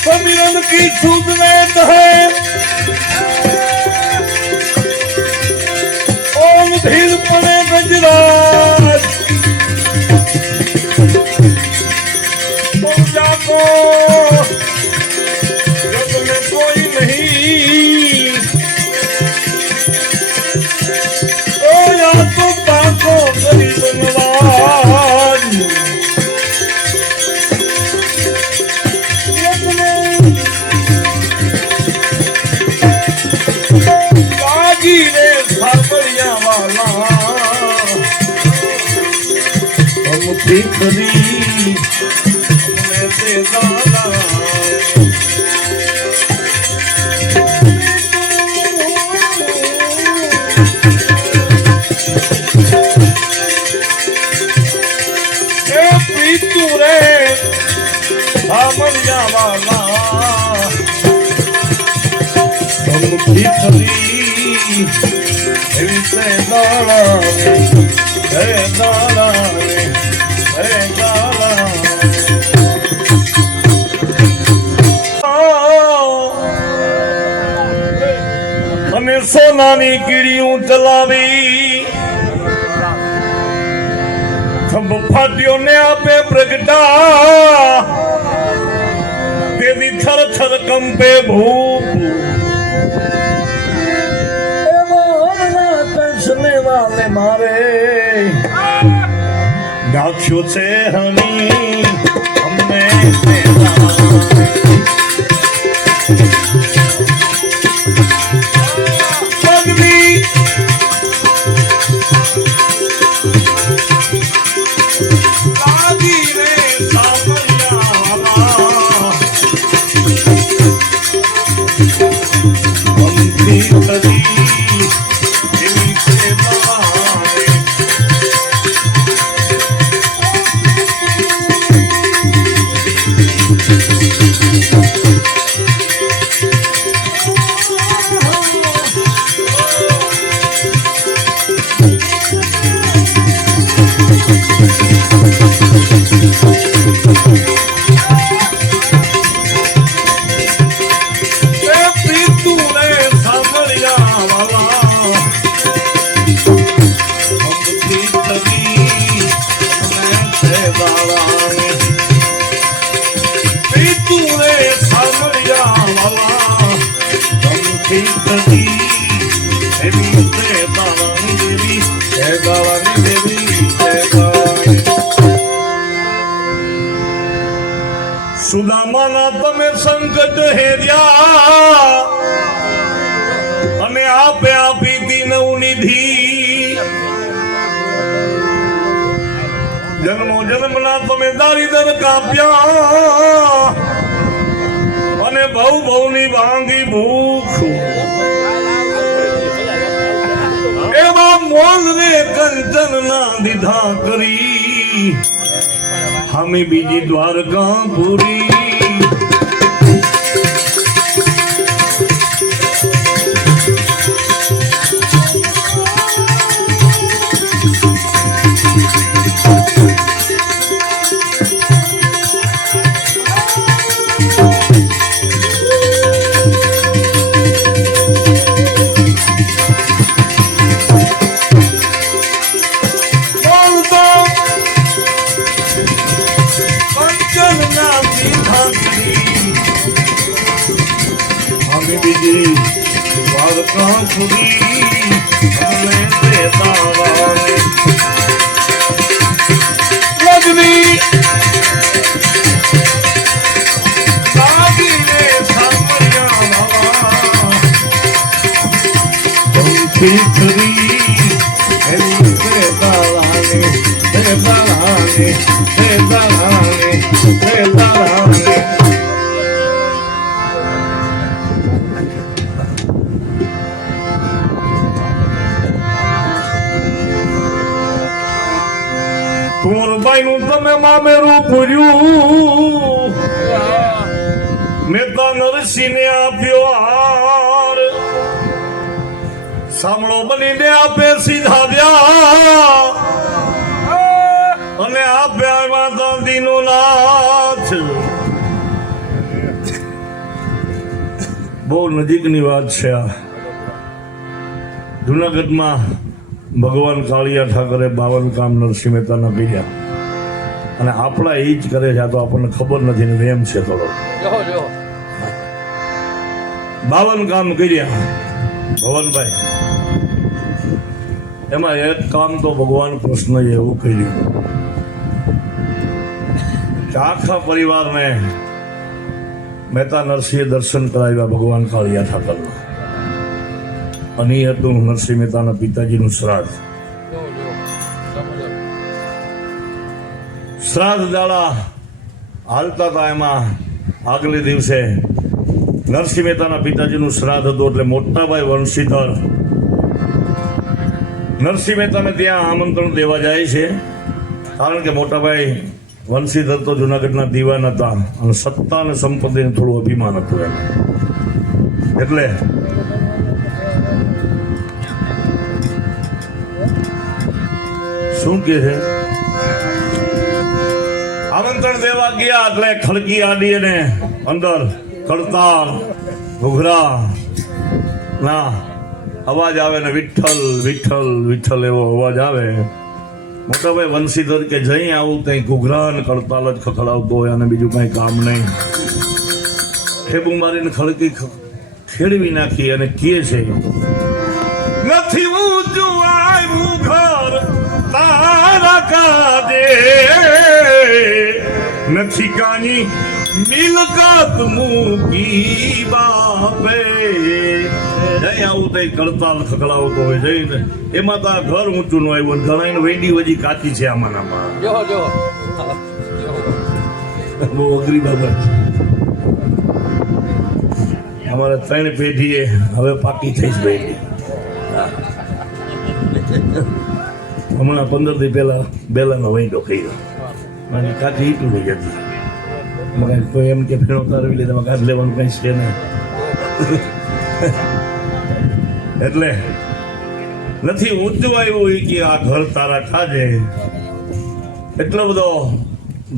समीरन की सूद में है ओम धीर पड़े गजराज पूजा को जग में कोई नहीं तो या तो पाको गरीब नवाज रे फाफड़िया वाला हम खरी अपने दादा पीतू रे फाफड़िया वाला हम खरी અને સોનાની કીડીયું ચલાવી થંભ ફાટ્યો ને આપે પ્રગટા તેની થર થર કંપે ભૂપ वाले मारे गाछो से हनी हमने पगली लागी रे सावरिया हमकी सदी સુદામાના તમે સંકટ હેર્યા અને આપે આપી દી નવનિધિ જન્મો જન્મના તમે દારિદર કાપ્યા અને ભવ ભવની ભાંગી ભૂખ એવા મોલને કંચન ના દીધા કરી हमें बीजी द्वारका पूरी द्वारका पूरी लगनी કુંવરબાઈ નું તમે મામેરું પૂર્યું નરસિંહને આપ્યો હાર, સાંભળો બનીને આપે સીધા દ્યા, અને આપ્યા માતા દીનો નાથ. બહુ નજીકની વાત છે આ. જુનાગઢમાં ભગવાન કાળિયા ઠાકરે 52 કામ નરસિંહ મહેતાના કર્યા, અને આપણા એ જ કરે છે. આ તો આપણને ખબર નથી ને વેમ છે થોડો. 52 કામ કર્યા ભવનભાઈ. એમાં એક કામ તો ભગવાન કૃષ્ણએ એવું કર્યું કે આખા પરિવારને મહેતા નરસિંહે દર્શન કરાવ્યા ભગવાન કાળિયા ઠાકરના. અને એ હતું નરસિંહ મહેતાના પિતાજીનું શ્રાદ્ધ. શ્રાદ્ધ દાડા હાલતા હતા. એમાં આગલે દિવસે નરસિંહ મહેતાના પિતાજીનું શ્રાદ્ધ હતું. એટલે મોટાભાઈ વંશીધર નરસિંહ મહેતાને ત્યાં આમંત્રણ દેવા જાય છે. કારણ કે મોટાભાઈ વંશીધર તો જુનાગઢના દીવાન હતા, અને સત્તા અને સંપત્તિનું થોડું અભિમાન હતું એમ. એટલે શું કે છે, આમંત્રણ દેવા ગયા એટલે ખડકી આડી અને અંદર કડતાલ ઘૂઘરા ના અવાજ આવે ને વિઠ્ઠલ વિઠ્ઠલ વિઠ્ઠલ એવો અવાજ આવે. મોટાભાઈ વંશીધર કે જઈ આવું ત્યાં ઘૂઘરા ને કડતાલ જ ખખડાવતો હોય, અને બીજું કઈ કામ નહીં. ઠેબુ મારીને ખડકી ખેડવી નાખી અને કહે છે, નથી ઊંચું આવ્યું ઘર તારા કાજે, નથી કાની મિલકત મૂકી બાપે. જઈ આવું તઈ કડતાલ ખકડાવતો હોય જઈને. એમાં તો આ ઘર ઊંચું નું આવ્યું, ઘણા વેડી વજી કાચી છે આમાં. બહુ અઘરી બાબત. અમારે 3 પેઢીએ હવે પાકી થઈ જ ભાઈ. હમણાં 15 દી પહેલા બેલાનો વૈંડો કર્યો, મારી કાચી ઈટું લઈ જતી. કોઈ એમ કે ફેરો તારવી લીધા કાચ લેવાનું કઈ છે નહીં. એટલે નથી ઊંચું આવ્યું કે આ ઘર તારા ખાજે. એટલો બધો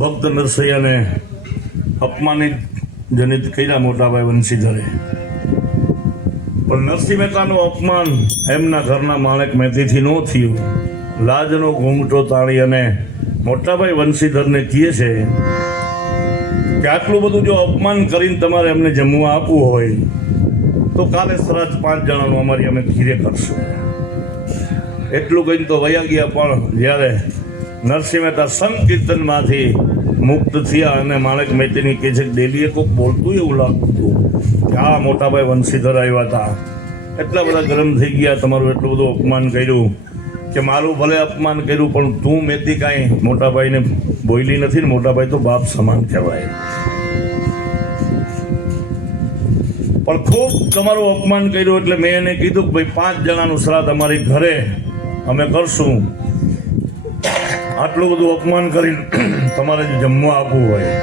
ભક્ત નરસૈયાને અપમાનિત જનિત કર્યા મોટાભાઈ વંશીધરે. પણ નરસિંહ મહેતાનું અપમાન એમના ઘરના માણેક મહેતીથી ન થયું. લાજનો ઘૂંઘટો તાળી અને મોટાભાઈ વંશીધરને કહે છે કે આટલું બધું જો અપમાન કરીને તમારે એમને જમવા આપવું હોય તો કાલે શ્રાદ્ધ 5 જણાનું અમારી અમે ઘીરે કરશું. એટલું કહીને તો વયા ગયા. પણ જ્યારે નરસિંહ મહેતા સંકીર્તનમાંથી મુક્ત થયા અને માણેક મહેતીની કે છે ડેલીએ કોઈક બોલતું એવું લાગતું હતું કે આ મોટાભાઈ વંશીધર આવ્યા હતા. એટલા બધા ગરમ થઈ ગયા. તમારું એટલું બધું અપમાન કર્યું કે મારું ભલે અપમાન કર્યું પણ તું મહેતી કાંઈ મોટાભાઈને બોલી નથી ને. મોટાભાઈ તો બાપ સમાન કહેવાય. પણ ખૂબ તમારું અપમાન કર્યું એટલે મેં એને કીધું કે ભાઈ 5 જણાનું શ્રાદ્ધ અમારી ઘરે અમે કરશું. આટલું બધું અપમાન કરીને તમારે જો જમવા આપવું હોય.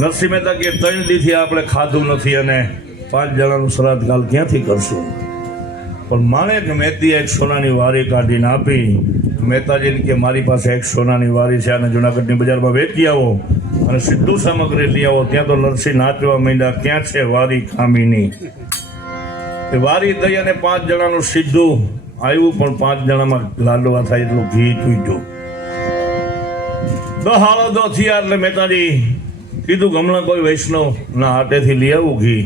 નરસિંહ મહેતા કે 3 દીથી આપણે ખાધું નથી અને 5 જણાનું શ્રાદ્ધ કાલ ક્યાંથી કરશું. પણ માણેક મહેતીએ એક સોનાની વારી કાઢીને આપી. મહેતાજીને કે મારી પાસે એક સોનાની વારી છે, અને જુનાગઢની બજારમાં વેચી આવો અને સીધું સામગ્રી લઈ આવો. ત્યાં તો નરસિંહ નાચવા માંડ્યા, ક્યાં છે વારી ખામીની. એ વારી દઈ અને 5 જણાનું સીધું આવ્યું. પણ 5 જણામાં લાડવા થાય એટલું ઘી તૂટ્યું. તો હાલો તો થયા એટલે મહેતાજી કીધું કે હમણાં કોઈ વૈષ્ણવ ના હાટેથી લઈ આવું ઘી.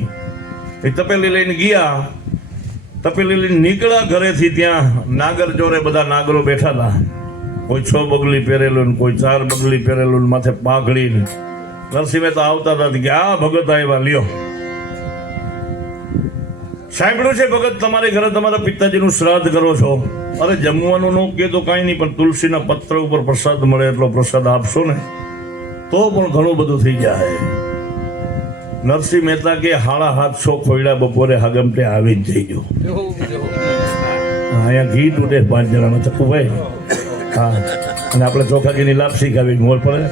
એ તપેલી લઈને ગયા. તપેલી લઈને નીકળ્યા ઘરેથી. ત્યાં નાગર જોડે બધા નાગરો બેઠા હતા. કોઈ 6 બગલી પહેરેલું ને કોઈ 4 બગલી પહેરેલું, માથે પાઘડી. નરસિંહ મહેતા આવતા હતા કે આ ભગત આવ્યા, લ્યો સાંભળ્યું છે ભગત તમારે ઘરે તમારા પિતાજીનું શ્રાદ્ધ કરો છો. અરે જમવાનું ન કે તો કાંઈ નહીં, પણ તુલસીના પત્ર ઉપર પ્રસાદ મળે એટલો પ્રસાદ આપશો ને તો પણ ઘણું બધું થઈ જાય. નરસિંહ મહેતા કે 750 ખોયડા બપોરે હાગમટે આવી જ જઈજો. અહીંયા ઘી તૂટે 5 જણામાં ચકુભાઈ. હા, અને આપણે ચોખા ઘીની લાપસી ખાવી મોર પડે.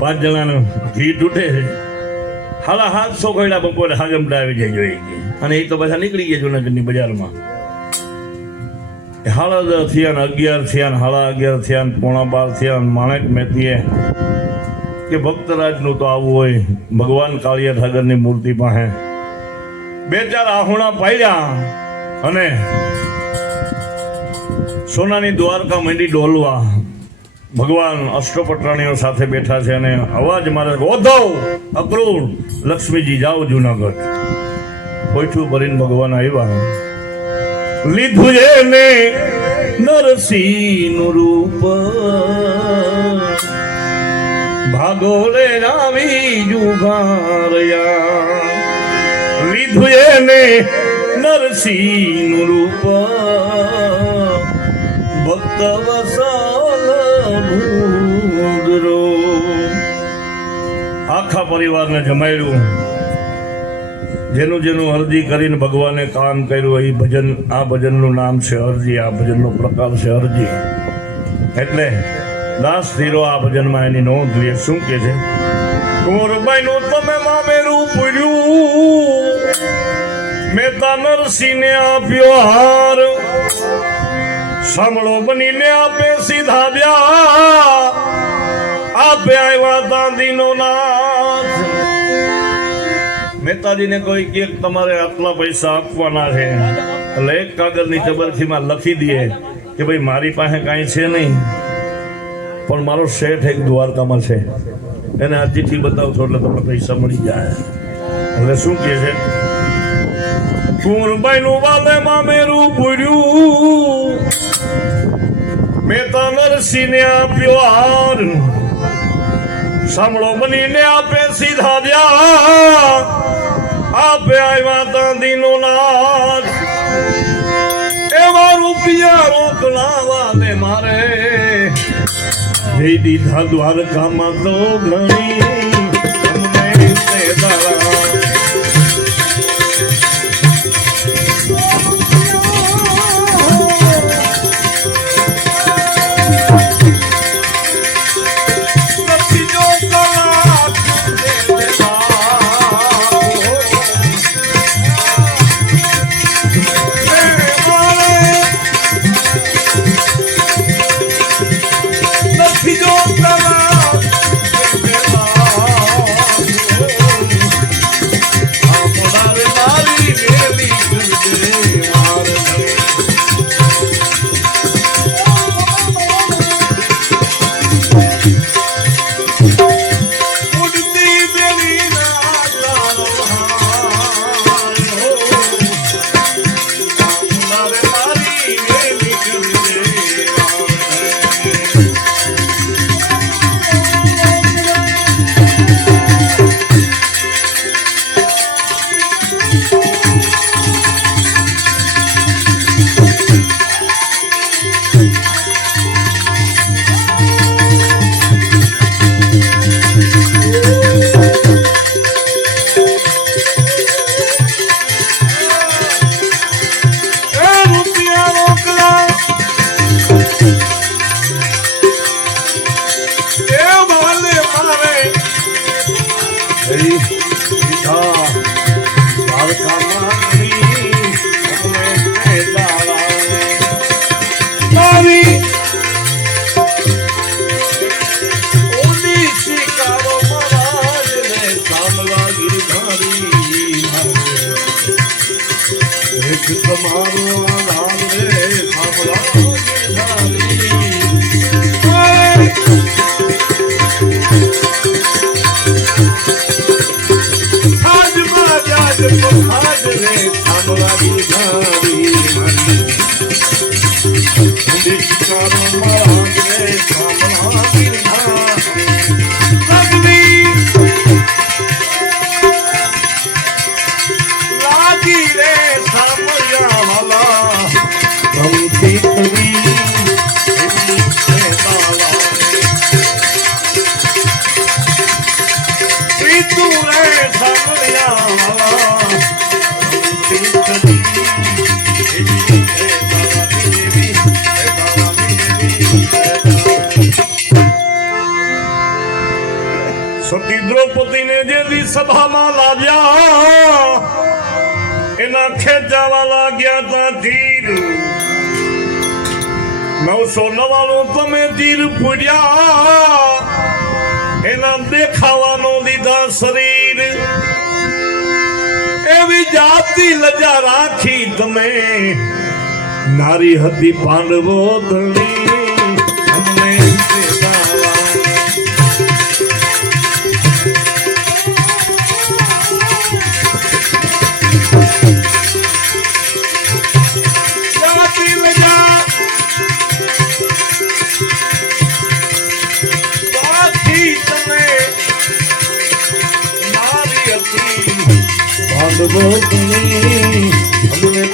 5 જણાનું ઘી તૂટે છે. હાલા 700 કોયડા બપોરે હાગમડા આવી જાય જોઈએ કે. અને એ તો પાછા નીકળી ગયા જુનાગઢની બજારમાં. 10:30 થયા ને 11 થયા ને 11:30 થયા ને 11:45 થયા ને માણેક મહેતીએ કે ભક્તરાજનું તો આવું હોય ભગવાન કાળિયા ઠાકરની મૂર્તિ પાસે 2-4 આહુણા પાડ્યા અને સોનાની દ્વારકા માંડી ડોલવા. ભગવાન અષ્ટપટરાણીઓ સાથે બેઠા છે અને અવાજ મારે ઓધવ અક્રૂર લક્ષ્મીજી જાઓ જુનાગઢ. કોઈઠું ભરીને ભગવાન આવ્યા. લીધું એને નરસિંહનું રૂપ ભાગોળે આવી જુગારયા. લીધું એને નરસિંહનું રૂપ ભક્ત વસાલ ભૂદરો. આખા પરિવારને જમાડ્યું. જેનું જેનું અરજી કરીને ભગવાને કામ કર્યું એ ભજન, આ ભજનનું નામ છે અરજી, આ ભજનનો પ્રકાર છે અરજી. એટલે દાસ ધીરો આ ભજનમાં એની નોંધ લે. શું કે છે? કુંવરબાઈનું તમે મામેરું પૂર્યું, મેતા નરસિંહને આપ્યો હાર, સાંભળો બનીને આપે સીધા બ્યા, આપે આવ્યા દાદીનો નાથ. મહેતાજીને કોઈ કે તમારે આટલા પૈસા આપવાના છે એટલે એક કાગળની ચબરખીમાં લખી દે કે ભાઈ મારી પાસે કાંઈ છે નહીં, પણ મારો શેઠ એક દ્વારકામાં છે, એને આ ચિઠ્ઠી બતાવશો એટલે તમને પૈસા મળી જાય. એટલે શું કહે છે? કુંવરબાઈનું વાલે મામેરું પૂર્યું, મહેતા નરસિંહને આપ્યો હાર, સાંભળો બનીને આપે સીધા દ્યા, આપે આવ્યા દાદીનો નાથ. એવા રૂપિયા રોકના વાલે મારે જઈ દીધા દ્વારકામાં તો ઘણી અમને દાડા. સતી દ્રૌપદીને જે દી સભામાં લાવ્યા એના ખેંચાવા લાગ્યા તા તીર 999 તમે તીર પૂર્યા એના દેખાવાનો દીધા શરીર એવી જાતિ લજા રાખી તમે નારી હતી પાંડવો ધણી અમને જાતિ લજા રાખી તમે નારી હતી પાંડવો ધણી અમને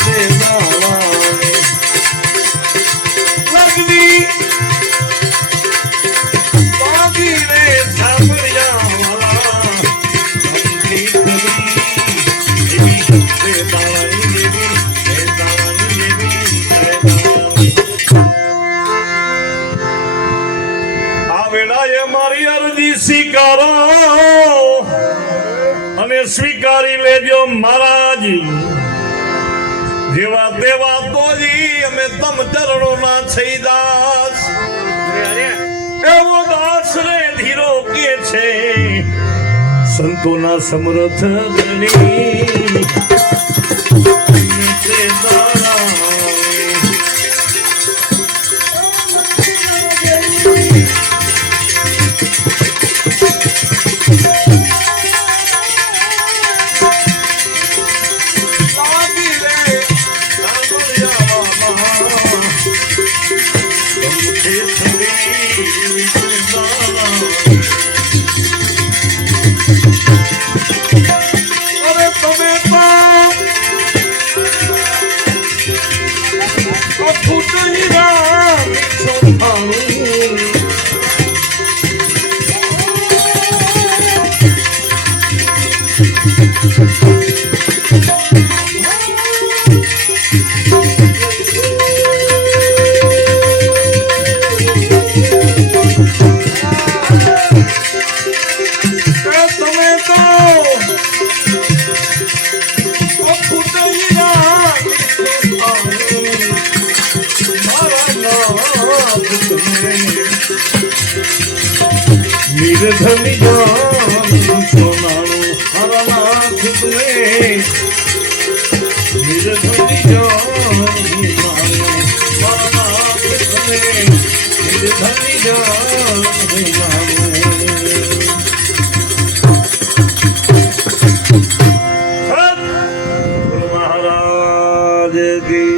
મારી અરજી સ્વીકારો અને સ્વીકારી લેજો મહારાજ જેવા દેવા તોજી અમે તમ ચરણો ના થઈ દાસ એવો દાસ રે ધીરો કે છે સંતોના સમર્થ ધણી નિર્ધની જાન સોનાનું હરનાથ તુમે નિર્ધની જાન હરનાથ તુમે નિર્ધની જાન મહારાજ કી